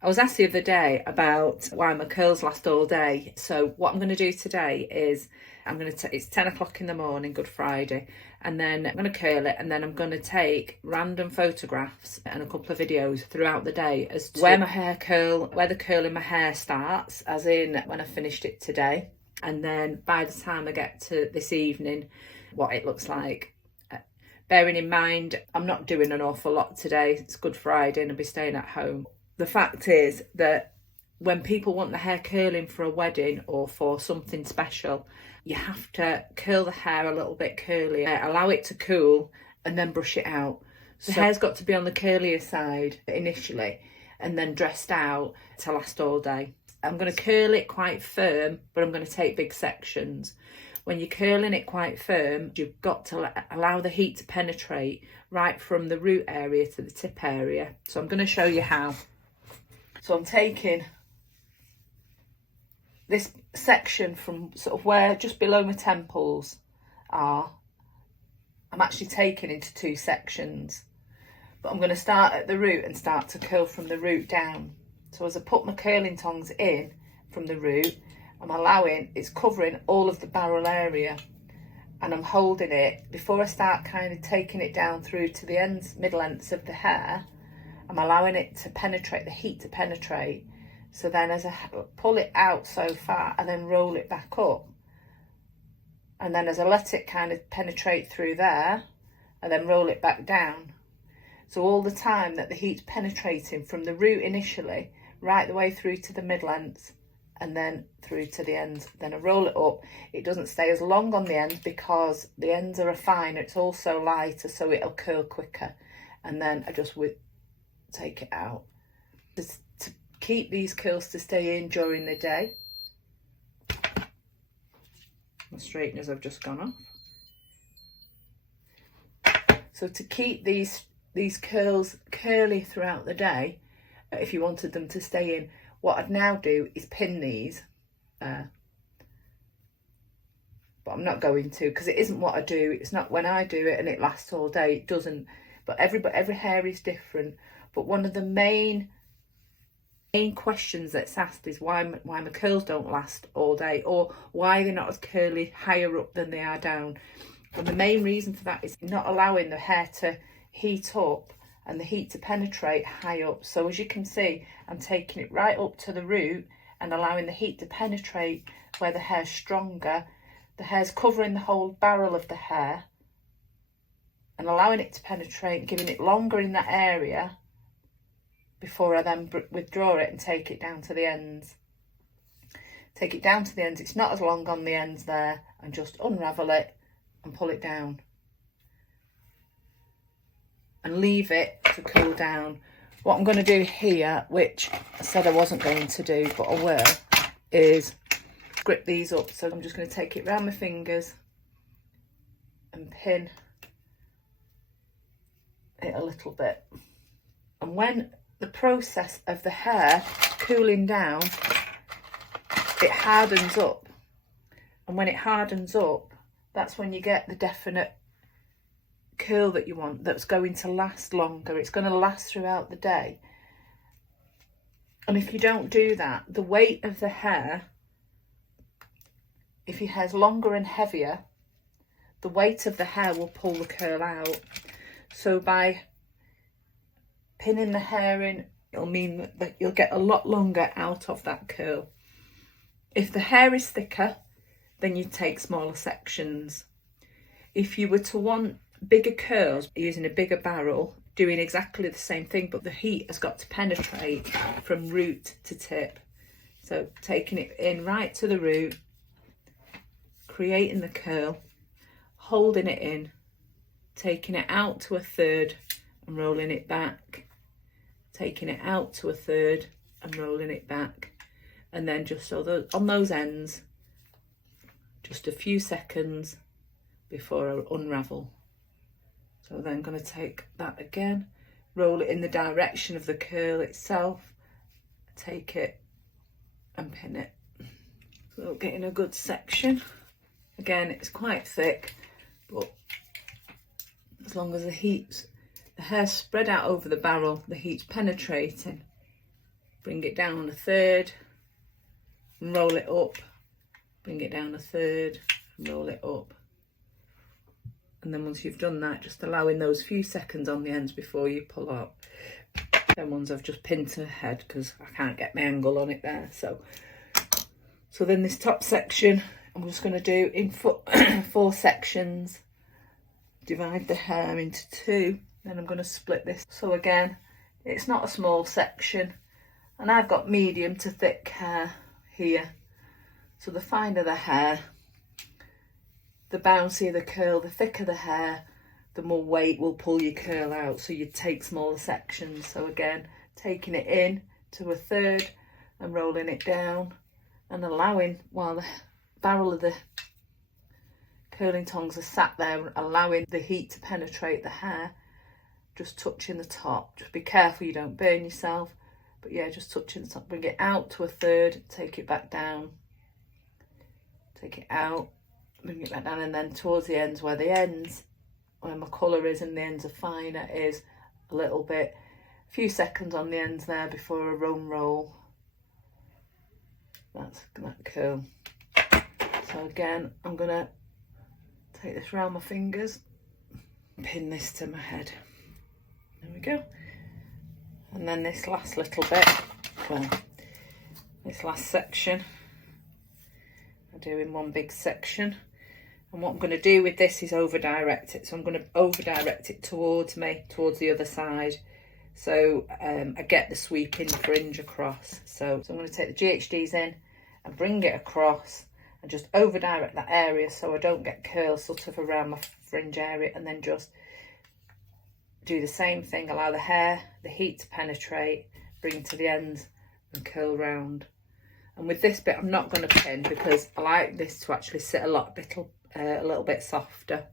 I was asked the other day about why my curls last all day. So what I'm going to do today is it's 10 o'clock in the morning, Good Friday, and then I'm going to curl it, and then I'm going to take random photographs and a couple of videos throughout the day as to where the curl in my hair starts, as in when I finished it today, and then by the time I get to this evening, what it looks like. Bearing in mind, I'm not doing an awful lot today. It's Good Friday and I'll be staying at home. The fact is that when people want the hair curling for a wedding or for something special, you have to curl the hair a little bit curlier, allow it to cool, and then brush it out. So the hair's got to be on the curlier side initially, and then dressed out to last all day. I'm going to curl it quite firm, but I'm going to take big sections. When you're curling it quite firm, you've got to allow the heat to penetrate right from the root area to the tip area. So I'm going to show you how. So I'm taking this section from sort of where just below my temples are. I'm actually taking into two sections, but I'm going to start at the root and start to curl from the root down. So as I put my curling tongs in from the root, it's covering all of the barrel area, and I'm holding it before I start kind of taking it down through to the middle ends of the hair. I'm allowing it to penetrate, the heat to penetrate. So then as I pull it out so far, I then roll it back up. And then as I let it kind of penetrate through there, I then roll it back down. So all the time that the heat's penetrating from the root initially, right the way through to the middle ends, and then through to the ends. Then I roll it up. It doesn't stay as long on the ends because the ends are finer. It's also lighter, so it'll curl quicker. And then I just take it out. Just to keep these curls to stay in during the day. My straighteners have just gone off. So to keep these curls curly throughout the day, if you wanted them to stay in, what I'd now do is pin these. But I'm not going to, because it isn't what I do. It's not when I do it and it lasts all day. It doesn't. But every hair is different. But one of the main questions that's asked is why my curls don't last all day, or why they're not as curly higher up than they are down. And the main reason for that is not allowing the hair to heat up and the heat to penetrate high up. So as you can see, I'm taking it right up to the root and allowing the heat to penetrate where the hair's stronger. The hair's covering the whole barrel of the hair and allowing it to penetrate, giving it longer in that area before I then withdraw it and take it down to the ends. Take it down to the ends. It's not as long on the ends there, and just unravel it and pull it down. And leave it to cool down. What I'm going to do here, which I said I wasn't going to do, but I will, is grip these up. So I'm just going to take it around my fingers and pin it a little bit. And when the process of the hair cooling down, it hardens up. And when it hardens up, that's when you get the definite curl that you want, that's going to last longer. It's going to last throughout the day. And if you don't do that, the weight of the hair, if your hair's longer and heavier, the weight of the hair will pull the curl out. So by pinning the hair in, it'll mean that you'll get a lot longer out of that curl. If the hair is thicker, then you take smaller sections. If you were to want bigger curls using a bigger barrel, doing exactly the same thing, but the heat has got to penetrate from root to tip. So taking it in right to the root, creating the curl, holding it in, taking it out to a third and rolling it back, taking it out to a third and rolling it back, and then just so on those ends, just a few seconds before I unravel. So then I'm going to take that again, roll it in the direction of the curl itself, take it and pin it. So getting a good section. Again, it's quite thick, but as long as the hair's spread out over the barrel, the heat's penetrating, bring it down a third, and roll it up, bring it down a third, and roll it up. And then once you've done that, just allowing those few seconds on the ends before you pull up. Then ones I've just pinned to the head because I can't get my angle on it there. So then this top section, I'm just going to do in 4 sections. Divide the hair into 2. Then I'm going to split this. So again, it's not a small section. And I've got medium to thick hair here. So the finer the hair, the bouncier the curl, the thicker the hair, the more weight will pull your curl out. So you take smaller sections. So again, taking it in to a third and rolling it down and allowing, while the barrel of the curling tongs are sat there, allowing the heat to penetrate the hair, just touching the top. Just be careful you don't burn yourself. But yeah, just touching the top. Bring it out to a third, take it back down. Take it out, bring it back down, and then towards the ends where my colour is and the ends are finer, is a little bit, a few seconds on the ends there before a roll. That's that curl. So again, I'm going to take this around my fingers, pin this to my head. There we go. And then this last little bit, well, this last section, I do in one big section. And what I'm going to do with this is over direct it. So I'm going to over direct it towards me, towards the other side. So I get the sweeping fringe across. So I'm going to take the GHDs in and bring it across and just over direct that area so I don't get curls sort of around my fringe area, and then just do the same thing, allow the hair, the heat to penetrate, bring to the ends and curl round. And with this bit, I'm not going to pin because I like this to actually sit a little bit softer.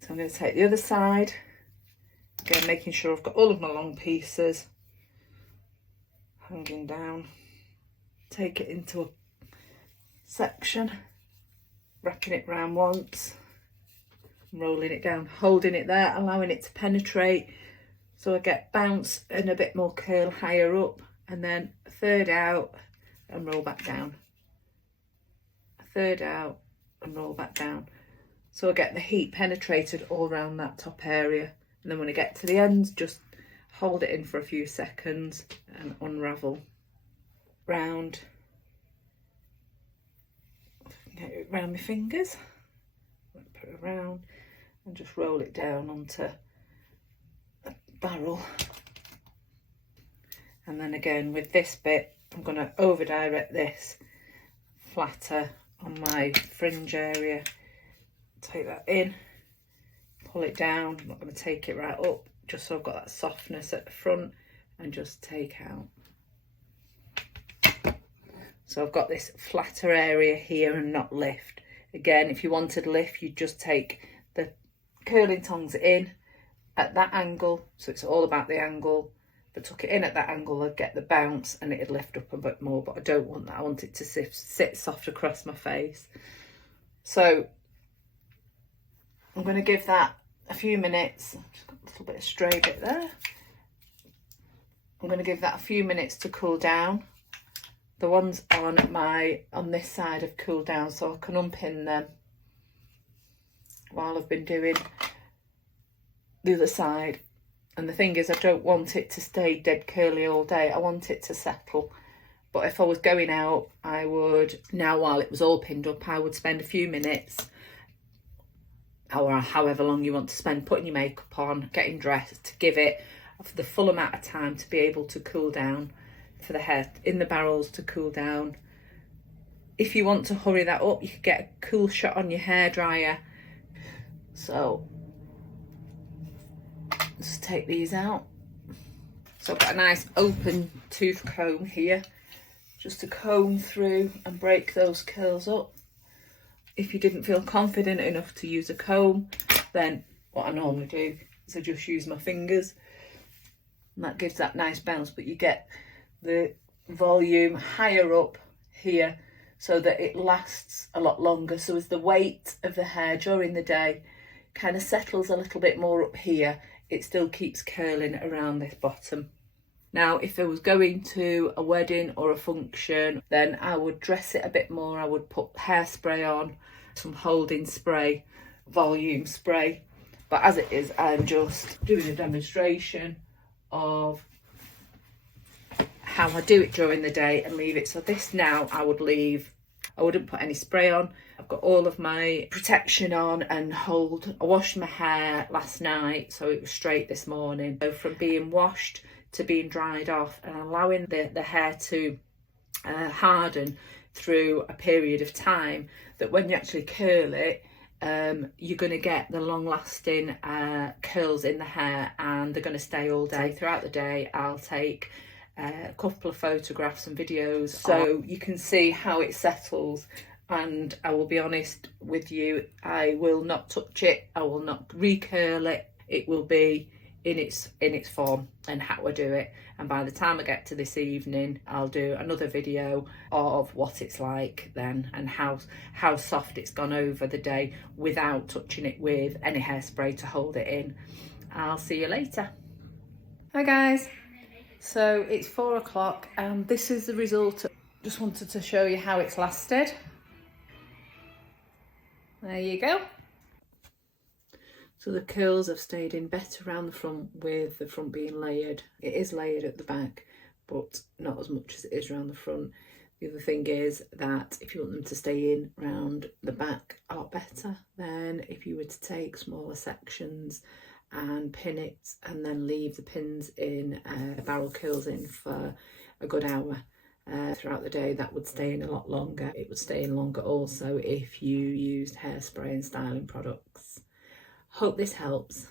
So I'm going to take the other side, again making sure I've got all of my long pieces hanging down. Take it into a section, wrapping it round once, rolling it down, holding it there, allowing it to penetrate so I get bounce and a bit more curl higher up, and then a third out and roll back down, a third out and roll back down, so I get the heat penetrated all around that top area. And then when I get to the ends, just hold it in for a few seconds and unravel round, get it around my fingers, put it around and just roll it down onto a barrel. And then again with this bit, I'm going to over direct this flatter on my fringe area, take that in, pull it down. I'm not going to take it right up, just so I've got that softness at the front, and just take out. So I've got this flatter area here and not lift. Again, if you wanted lift, you'd just take the curling tongs in at that angle, so it's all about the angle. If I took it in at that angle, I'd get the bounce and it'd lift up a bit more, but I don't want that. I want it to sit soft across my face. So I'm going to give that a few minutes. Just got a little bit of stray bit there. I'm going to give that a few minutes to cool down. The ones on this side have cooled down, so I can unpin them while I've been doing the other side. And the thing is, I don't want it to stay dead curly all day. I want it to settle. But if I was going out, I would, now while it was all pinned up, I would spend a few minutes, or however long you want to spend, putting your makeup on, getting dressed, to give it the full amount of time to be able to cool down, for the hair in the barrels to cool down. If you want to hurry that up, you could get a cool shot on your hairdryer. So just take these out. So I've got a nice open tooth comb here, just to comb through and break those curls up. If you didn't feel confident enough to use a comb, then what I normally do is I just use my fingers, and that gives that nice bounce, but you get the volume higher up here so that it lasts a lot longer. So as the weight of the hair during the day kind of settles a little bit more up here, it still keeps curling around this bottom. Now, if I was going to a wedding or a function, then I would dress it a bit more. I would put hairspray on, some holding spray, volume spray. But as it is, I'm just doing a demonstration of how I do it during the day and leave it. So this now I would leave, I wouldn't put any spray on. I've got all of my protection on and hold. I washed my hair last night, so it was straight this morning. So from being washed to being dried off and allowing the hair to harden through a period of time, that when you actually curl it, you're going to get the long-lasting curls in the hair, and they're going to stay all day. Throughout the day, I'll take a couple of photographs and videos so you can see how it settles. And I will be honest with you, I will not touch it, I will not recurl it. It will be in its form and how I do it. And by the time I get to this evening, I'll do another video of what it's like then, and how soft it's gone over the day without touching it with any hairspray to hold it in. I'll see you later. Hi guys, so it's 4 o'clock and this is the result. Just wanted to show you how it's lasted. There you go. So the curls have stayed in better around the front, with the front being layered. It is layered at the back, but not as much as it is around the front. The other thing is that if you want them to stay in round the back a lot better, then if you were to take smaller sections and pin it and then leave the pins in, barrel curls in for a good hour throughout the day, that would stay in a lot longer. It would stay in longer also if you used hairspray and styling products. Hope this helps.